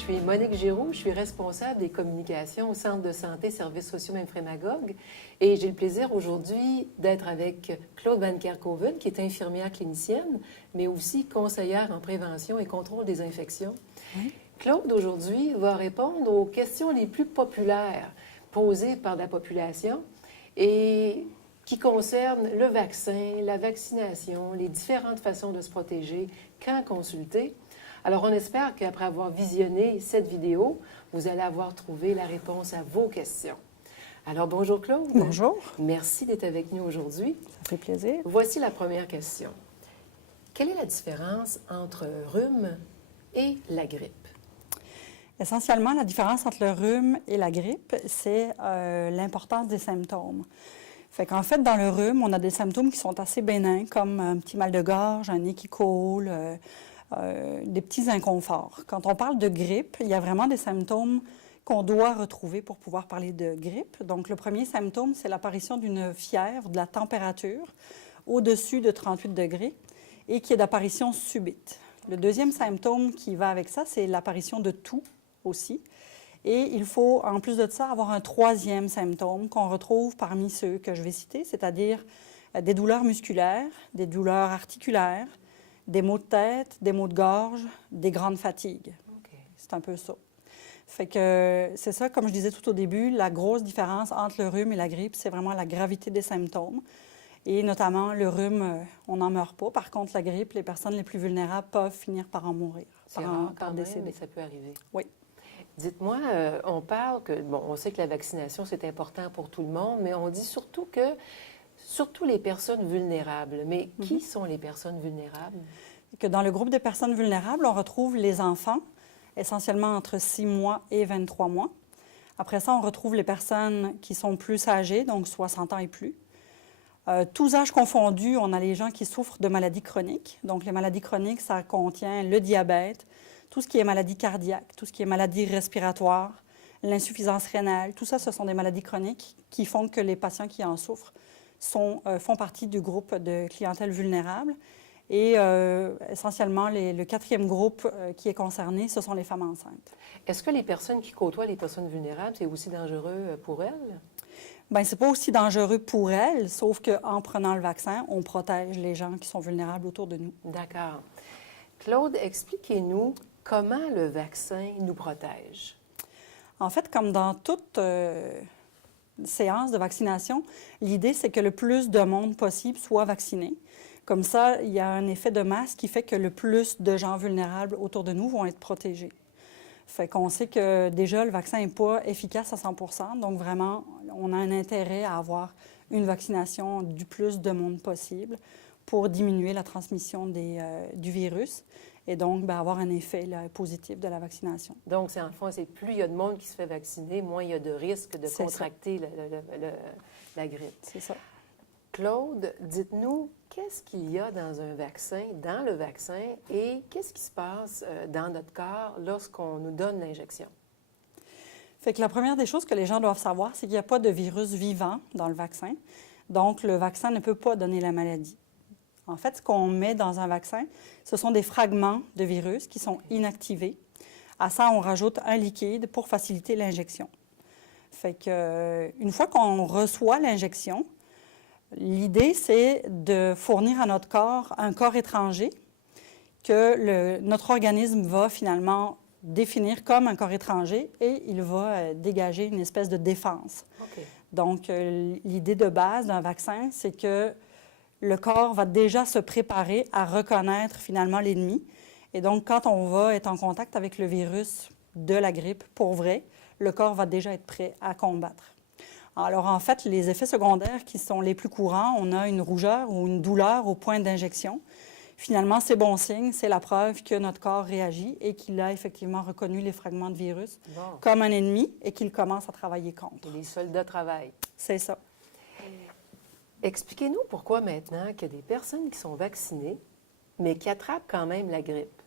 suis Monique Giroux, je suis responsable des communications au Centre de santé Services sociaux Memphremagog et j'ai le plaisir aujourd'hui d'être avec Claude Van Kerkhoven, qui est infirmière clinicienne, mais aussi conseillère en prévention et contrôle des infections. Oui. Claude, aujourd'hui, va répondre aux questions les plus populaires posées par la population et qui concernent le vaccin, la vaccination, les différentes façons de se protéger, quand consulter. Alors, on espère qu'après avoir visionné cette vidéo, vous allez avoir trouvé la réponse à vos questions. Alors, bonjour Claude. Bonjour. Merci d'être avec nous aujourd'hui. Ça fait plaisir. Voici la première question. Quelle est la différence entre rhume et la grippe? Essentiellement, la différence entre le rhume et la grippe, c'est l'importance des symptômes. Fait qu'en fait, dans le rhume, on a des symptômes qui sont assez bénins, comme un petit mal de gorge, un nez qui coule, des petits inconforts. Quand on parle de grippe, il y a vraiment des symptômes qu'on doit retrouver pour pouvoir parler de grippe. Donc, le premier symptôme, c'est l'apparition d'une fièvre, de la température au-dessus de 38 degrés et qui est d'apparition subite. Le deuxième symptôme qui va avec ça, c'est l'apparition de toux aussi. Et il faut, en plus de ça, avoir un troisième symptôme qu'on retrouve parmi ceux que je vais citer, c'est-à-dire des douleurs musculaires, des douleurs articulaires, des maux de tête, des maux de gorge, des grandes fatigues. OK. C'est un peu ça. Fait que c'est ça, comme je disais tout au début, la grosse différence entre le rhume et la grippe, c'est vraiment la gravité des symptômes. Et notamment, le rhume, on n'en meurt pas. Par contre, la grippe, les personnes les plus vulnérables peuvent finir par en mourir, C'est rare quand même, mais ça peut arriver. Oui. Dites-moi, on parle que, bon, on sait que la vaccination, c'est important pour tout le monde, mais on dit surtout les personnes vulnérables. Mais qui sont les personnes vulnérables? Que dans le groupe des personnes vulnérables, on retrouve les enfants, essentiellement entre 6 mois et 23 mois. Après ça, on retrouve les personnes qui sont plus âgées, donc 60 ans et plus. Tous âges confondus, on a les gens qui souffrent de maladies chroniques. Donc, les maladies chroniques, ça contient le diabète, tout ce qui est maladie cardiaque, tout ce qui est maladie respiratoire, l'insuffisance rénale. Tout ça, ce sont des maladies chroniques qui font que les patients qui en souffrent font partie du groupe de clientèle vulnérable. Et essentiellement, le quatrième groupe qui est concerné, ce sont les femmes enceintes. Est-ce que les personnes qui côtoient les personnes vulnérables, c'est aussi dangereux pour elles? Bien, c'est pas aussi dangereux pour elles, sauf qu'en prenant le vaccin, on protège les gens qui sont vulnérables autour de nous. D'accord. Claude, expliquez-nous comment le vaccin nous protège. En fait, comme dans toute séance de vaccination, l'idée, c'est que le plus de monde possible soit vacciné. Comme ça, il y a un effet de masse qui fait que le plus de gens vulnérables autour de nous vont être protégés. Fait qu'on sait que déjà, le vaccin n'est pas efficace à 100 %. Donc, vraiment, on a un intérêt à avoir une vaccination du plus de monde possible pour diminuer la transmission du virus et donc avoir un effet positif de la vaccination. Donc, en fond, c'est plus il y a de monde qui se fait vacciner, moins il y a de risques de contracter la grippe. C'est ça. Claude, dites-nous, qu'est-ce qu'il y a dans un vaccin, dans le vaccin, et qu'est-ce qui se passe dans notre corps lorsqu'on nous donne l'injection? Fait que la première des choses que les gens doivent savoir, c'est qu'il n'y a pas de virus vivant dans le vaccin. Donc, le vaccin ne peut pas donner la maladie. En fait, ce qu'on met dans un vaccin, ce sont des fragments de virus qui sont inactivés. À ça, on rajoute un liquide pour faciliter l'injection. Fait que, une fois qu'on reçoit l'injection, l'idée, c'est de fournir à notre corps un corps étranger que notre organisme va finalement définir comme un corps étranger et il va dégager une espèce de défense. Okay. Donc, l'idée de base d'un vaccin, c'est que le corps va déjà se préparer à reconnaître finalement l'ennemi. Et donc, quand on va être en contact avec le virus de la grippe, pour vrai, le corps va déjà être prêt à combattre. Alors, en fait, les effets secondaires qui sont les plus courants, on a une rougeur ou une douleur au point d'injection. Finalement, c'est bon signe, c'est la preuve que notre corps réagit et qu'il a effectivement reconnu les fragments de virus comme un ennemi et qu'il commence à travailler contre. Et les soldats travaillent. C'est ça. Expliquez-nous pourquoi maintenant qu'il y a des personnes qui sont vaccinées, mais qui attrapent quand même la grippe.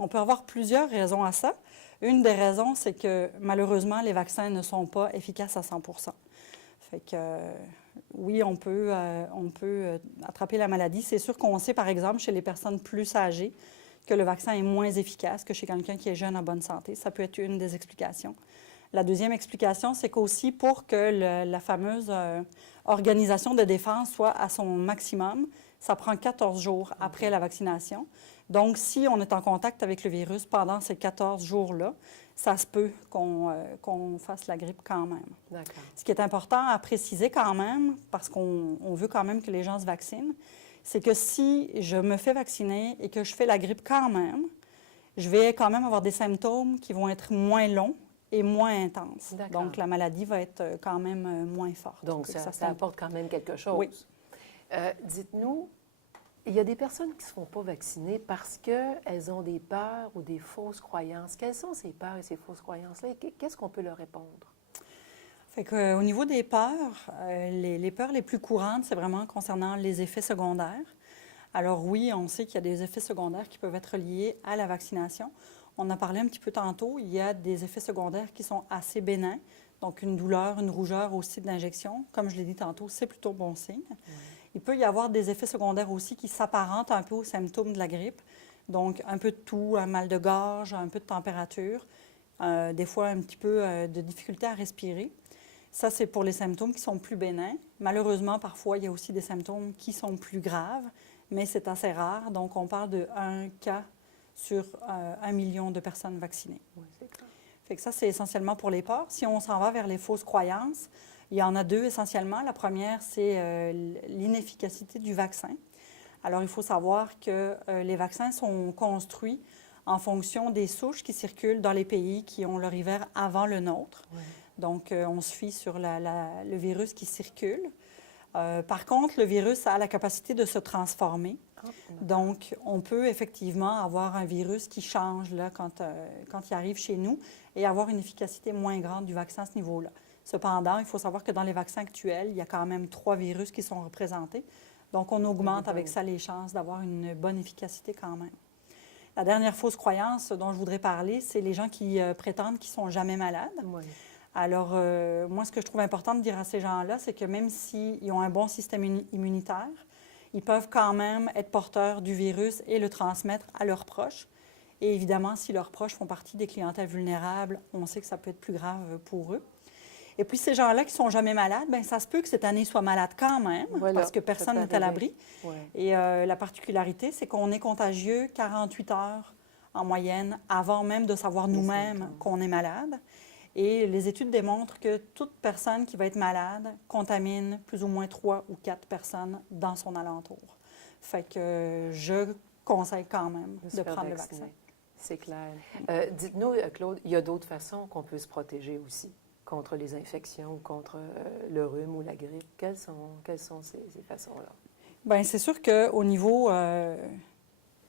On peut avoir plusieurs raisons à ça. Une des raisons, c'est que malheureusement, les vaccins ne sont pas efficaces à 100 %. Fait que oui, on peut attraper la maladie. C'est sûr qu'on sait, par exemple, chez les personnes plus âgées, que le vaccin est moins efficace que chez quelqu'un qui est jeune en bonne santé. Ça peut être une des explications. La deuxième explication, c'est qu'aussi pour que la fameuse organisation de défense soit à son maximum, ça prend 14 jours après la vaccination. Donc, si on est en contact avec le virus pendant ces 14 jours-là, ça se peut qu'on fasse la grippe quand même. D'accord. Ce qui est important à préciser quand même, parce qu'on veut quand même que les gens se vaccinent, c'est que si je me fais vacciner et que je fais la grippe quand même, je vais quand même avoir des symptômes qui vont être moins longs et moins intenses. Donc, la maladie va être quand même moins forte. Donc, ça apporte quand même quelque chose. Oui. Dites-nous, il y a des personnes qui ne se font pas vacciner parce qu'elles ont des peurs ou des fausses croyances. Quelles sont ces peurs et ces fausses croyances-là? Qu'est-ce qu'on peut leur répondre? Fait qu'au niveau des peurs, les peurs les plus courantes, c'est vraiment concernant les effets secondaires. Alors oui, on sait qu'il y a des effets secondaires qui peuvent être liés à la vaccination. On en parlait un petit peu tantôt, il y a des effets secondaires qui sont assez bénins, donc une douleur, une rougeur au site d'injection. Comme je l'ai dit tantôt, c'est plutôt bon signe. Il peut y avoir des effets secondaires aussi qui s'apparentent un peu aux symptômes de la grippe, donc un peu de toux, un mal de gorge, un peu de température, des fois un petit peu de difficulté à respirer. Ça, c'est pour les symptômes qui sont plus bénins. Malheureusement, parfois, il y a aussi des symptômes qui sont plus graves, mais c'est assez rare. Donc, on parle de 1 cas sur 1 million de personnes vaccinées. Oui, c'est clair. Fait que ça, c'est essentiellement pour les peurs. Si on s'en va vers les fausses croyances, il y en a deux essentiellement. La première, c'est l'inefficacité du vaccin. Alors, il faut savoir que les vaccins sont construits en fonction des souches qui circulent dans les pays qui ont leur hiver avant le nôtre. Oui. Donc, on se fie sur le virus qui circule. Par contre, le virus a la capacité de se transformer. Donc, on peut effectivement avoir un virus qui change là, quand il arrive chez nous et avoir une efficacité moins grande du vaccin à ce niveau-là. Cependant, il faut savoir que dans les vaccins actuels, il y a quand même 3 virus qui sont représentés. Donc, on augmente avec ça les chances d'avoir une bonne efficacité quand même. La dernière fausse croyance dont je voudrais parler, c'est les gens qui prétendent qu'ils ne sont jamais malades. Oui. Alors, moi, ce que je trouve important de dire à ces gens-là, c'est que même s'ils ont un bon système immunitaire, ils peuvent quand même être porteurs du virus et le transmettre à leurs proches. Et évidemment, si leurs proches font partie des clientèles vulnérables, on sait que ça peut être plus grave pour eux. Et puis, ces gens-là qui ne sont jamais malades, bien, ça se peut que cette année soit malade quand même, voilà, parce que personne n'est à l'abri. Ouais. Et la particularité, c'est qu'on est contagieux 48 heures en moyenne avant même de savoir nous-mêmes qu'on est malade. Et les études démontrent que toute personne qui va être malade contamine plus ou moins 3 ou 4 personnes dans son alentour. Fait que je conseille quand même de prendre le vaccin. C'est clair. Dites-nous, Claude, il y a d'autres façons qu'on peut se protéger aussi contre les infections, contre le rhume ou la grippe. Quelles sont ces façons-là? Bien, c'est sûr qu'au niveau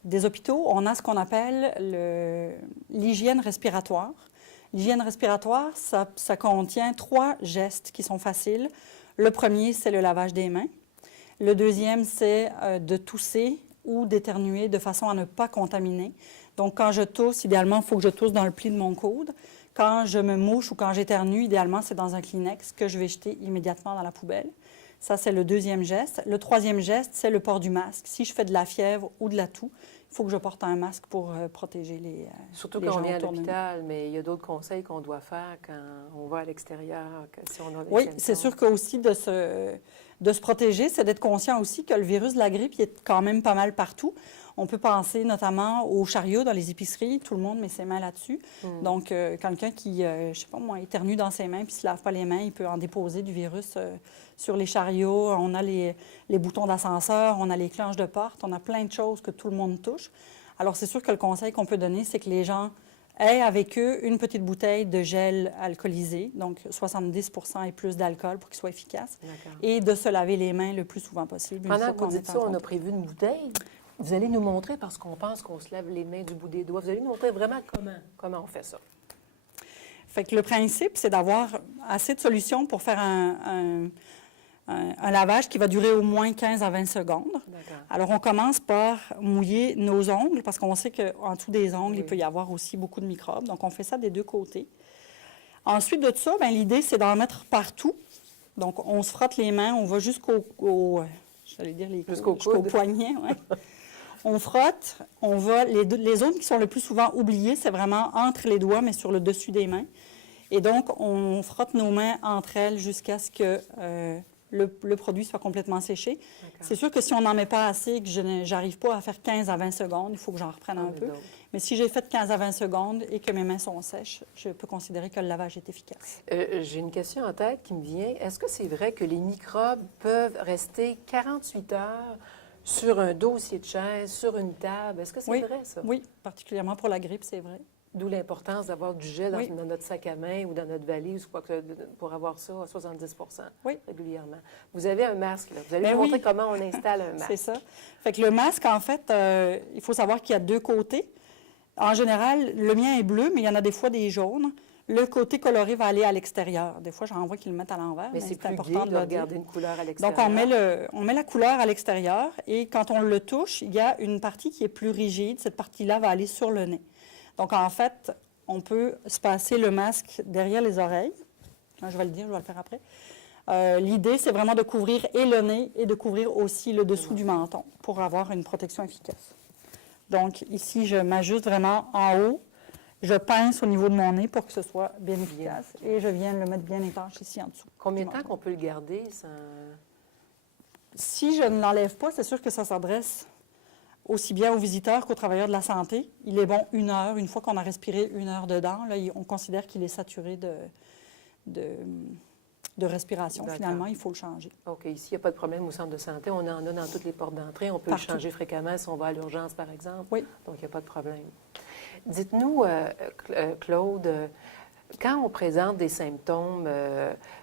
des hôpitaux, on a ce qu'on appelle l'hygiène respiratoire. L'hygiène respiratoire, ça contient 3 gestes qui sont faciles. Le premier, c'est le lavage des mains. Le deuxième, c'est de tousser ou d'éternuer de façon à ne pas contaminer. Donc, quand je tousse, idéalement, il faut que je tousse dans le pli de mon coude. Quand je me mouche ou quand j'éternue, idéalement, c'est dans un Kleenex que je vais jeter immédiatement dans la poubelle. Ça, c'est le deuxième geste. Le troisième geste, c'est le port du masque. Si je fais de la fièvre ou de la toux, il faut que je porte un masque pour protéger les gens. Surtout quand on est à l'hôpital, mais il y a d'autres conseils qu'on doit faire quand on va à l'extérieur, si on a des symptômes. C'est sûr qu'aussi de se protéger, c'est d'être conscient aussi que le virus de la grippe, il est quand même pas mal partout. On peut penser notamment aux chariots dans les épiceries. Tout le monde met ses mains là-dessus. Donc, quelqu'un qui, je sais pas moi, éternue dans ses mains puis ne se lave pas les mains, il peut en déposer du virus sur les chariots. On a les boutons d'ascenseur, on a les clenches de porte, on a plein de choses que tout le monde touche. Alors, c'est sûr que le conseil qu'on peut donner, c'est que les gens aient avec eux une petite bouteille de gel alcoolisé, donc 70 et plus d'alcool pour qu'il soit efficace, et de se laver les mains le plus souvent possible. Pendant que vous dites ça, on a prévu une bouteille. Vous allez nous montrer, parce qu'on pense qu'on se lave les mains du bout des doigts, vous allez nous montrer vraiment comment on fait ça. Fait que le principe, c'est d'avoir assez de solutions pour faire un lavage qui va durer au moins 15 à 20 secondes. Alors, on commence par mouiller nos ongles, parce qu'on sait qu'en dessous des ongles, il peut y avoir aussi beaucoup de microbes. Donc, on fait ça des deux côtés. Ensuite de ça, bien, l'idée, c'est d'en mettre partout. Donc, on se frotte les mains, on va jusqu'au poignet. Ouais. On frotte, on va, les zones qui sont le plus souvent oubliées, c'est vraiment entre les doigts, mais sur le dessus des mains. Et donc, on frotte nos mains entre elles jusqu'à ce que le produit soit complètement séché. C'est sûr que si on n'en met pas assez, que je n'arrive pas à faire 15 à 20 secondes, il faut que j'en reprenne un peu. Mais si j'ai fait 15 à 20 secondes et que mes mains sont sèches, je peux considérer que le lavage est efficace. J'ai une question en tête qui me vient. Est-ce que c'est vrai que les microbes peuvent rester 48 heures sur un dossier de chaise, sur une table? Est-ce que c'est vrai, ça? Oui, particulièrement pour la grippe, c'est vrai. D'où l'importance d'avoir du gel dans notre sac à main ou dans notre valise, quoi que, pour avoir ça à 70 régulièrement. Vous avez un masque, là. Vous allez nous montrer comment on installe un masque. C'est ça. Fait que le masque, en fait, il faut savoir qu'il y a deux côtés. En général, le mien est bleu, mais il y en a des fois des jaunes. Le côté coloré va aller à l'extérieur. Des fois, j'en vois qu'ils le mettent à l'envers, mais c'est important de regarder une couleur à l'extérieur. Donc, on met la couleur à l'extérieur et quand on le touche, il y a une partie qui est plus rigide. Cette partie-là va aller sur le nez. Donc, en fait, on peut se passer le masque derrière les oreilles. Je vais le dire, je vais le faire après. L'idée, c'est vraiment de couvrir et le nez et de couvrir aussi le dessous du menton pour avoir une protection efficace. Donc, ici, je m'ajuste vraiment en haut. Je pince au niveau de mon nez pour que ce soit bien efficace. Et je viens le mettre bien étanche ici en dessous. Combien de temps qu'on peut le garder sans... Si je ne l'enlève pas, c'est sûr que ça s'adresse aussi bien aux visiteurs qu'aux travailleurs de la santé. Il est bon 1 heure. Une fois qu'on a respiré 1 heure dedans, là, on considère qu'il est saturé de respiration. Finalement, il faut le changer. OK. Ici, il n'y a pas de problème au centre de santé. On en a dans toutes les portes d'entrée. On peut le changer fréquemment si on va à l'urgence, par exemple. Oui. Donc, il n'y a pas de problème. Dites-nous, Claude, quand on présente des symptômes,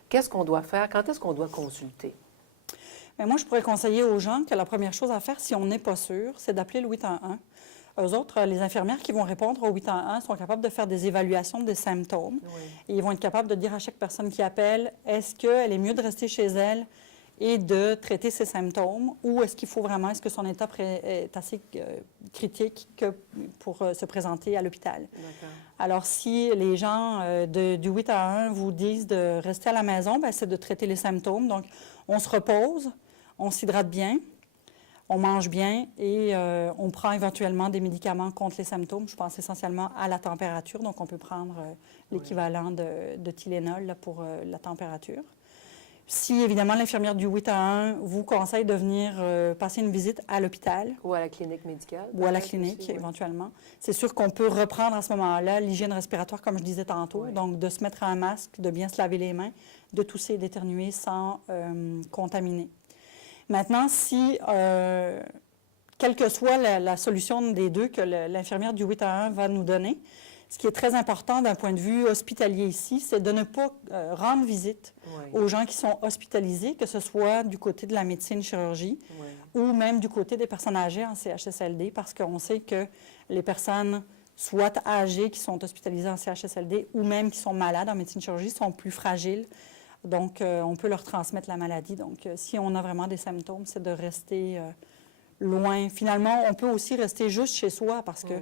qu'est-ce qu'on doit faire? Quand est-ce qu'on doit consulter? Bien, moi, je pourrais conseiller aux gens que la première chose à faire, si on n'est pas sûr, c'est d'appeler le 811. Eux autres, les infirmières qui vont répondre au 811 sont capables de faire des évaluations des symptômes. Oui. Et ils vont être capables de dire à chaque personne qui appelle, est-ce qu'elle est mieux de rester chez elle et de traiter ses symptômes, ou est-ce qu'il faut vraiment, est-ce que son état est assez critique pour se présenter à l'hôpital? Alors, si les gens du 811 vous disent de rester à la maison, bien, c'est de traiter les symptômes. Donc, on se repose, on s'hydrate bien, on mange bien et on prend éventuellement des médicaments contre les symptômes. Je pense essentiellement à la température. Donc, on peut prendre l'équivalent de Tylenol là, pour la température. Si, évidemment, l'infirmière du 811 vous conseille de venir passer une visite à l'hôpital. Ou à la clinique médicale. Ou à la clinique, aussi, éventuellement. C'est sûr qu'on peut reprendre à ce moment-là l'hygiène respiratoire, comme je disais tantôt. Oui. Donc, de se mettre un masque, de bien se laver les mains, de tousser et d'éternuer sans contaminer. Maintenant, si, quelle que soit la solution des deux que l'infirmière du 811 va nous donner, ce qui est très important d'un point de vue hospitalier ici, c'est de ne pas rendre visite aux gens qui sont hospitalisés, que ce soit du côté de la médecine-chirurgie ou même du côté des personnes âgées en CHSLD, parce qu'on sait que les personnes, soit âgées qui sont hospitalisées en CHSLD ou même qui sont malades en médecine-chirurgie, sont plus fragiles. Donc, on peut leur transmettre la maladie. Donc, si on a vraiment des symptômes, c'est de rester loin. Finalement, on peut aussi rester juste chez soi parce que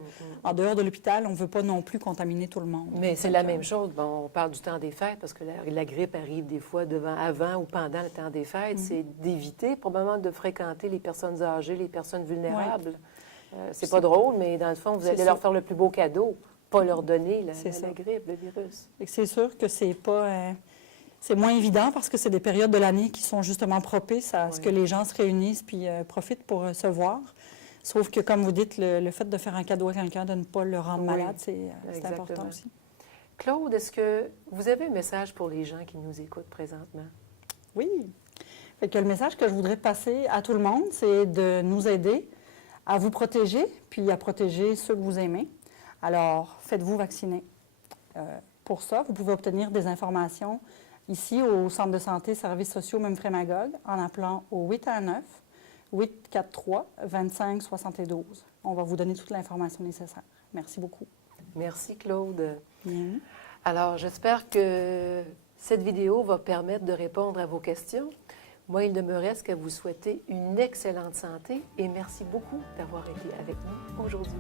en dehors de l'hôpital, on ne veut pas non plus contaminer tout le monde. Mais c'est la même chose. Bon, on parle du temps des fêtes parce que la grippe arrive des fois avant ou pendant le temps des fêtes. C'est d'éviter probablement de fréquenter les personnes âgées, les personnes vulnérables. C'est pas drôle, mais dans le fond, vous allez leur faire le plus beau cadeau, pas leur donner la grippe, le virus. C'est sûr que c'est pas... C'est moins évident parce que c'est des périodes de l'année qui sont justement propices à ce que les gens se réunissent puis profitent pour se voir. Sauf que, comme vous dites, le fait de faire un cadeau à quelqu'un, de ne pas le rendre malade, c'est important aussi. Claude, est-ce que vous avez un message pour les gens qui nous écoutent présentement? Oui. Fait que le message que je voudrais passer à tout le monde, c'est de nous aider à vous protéger puis à protéger ceux que vous aimez. Alors, faites-vous vacciner. Pour ça, vous pouvez obtenir des informations ici, au Centre de santé Services sociaux Memphremagog, en appelant au 819-843-2572. On va vous donner toute l'information nécessaire. Merci beaucoup. Merci, Claude. Alors, j'espère que cette vidéo va permettre de répondre à vos questions. Moi, il ne me reste qu'à vous souhaiter une excellente santé et merci beaucoup d'avoir été avec nous aujourd'hui.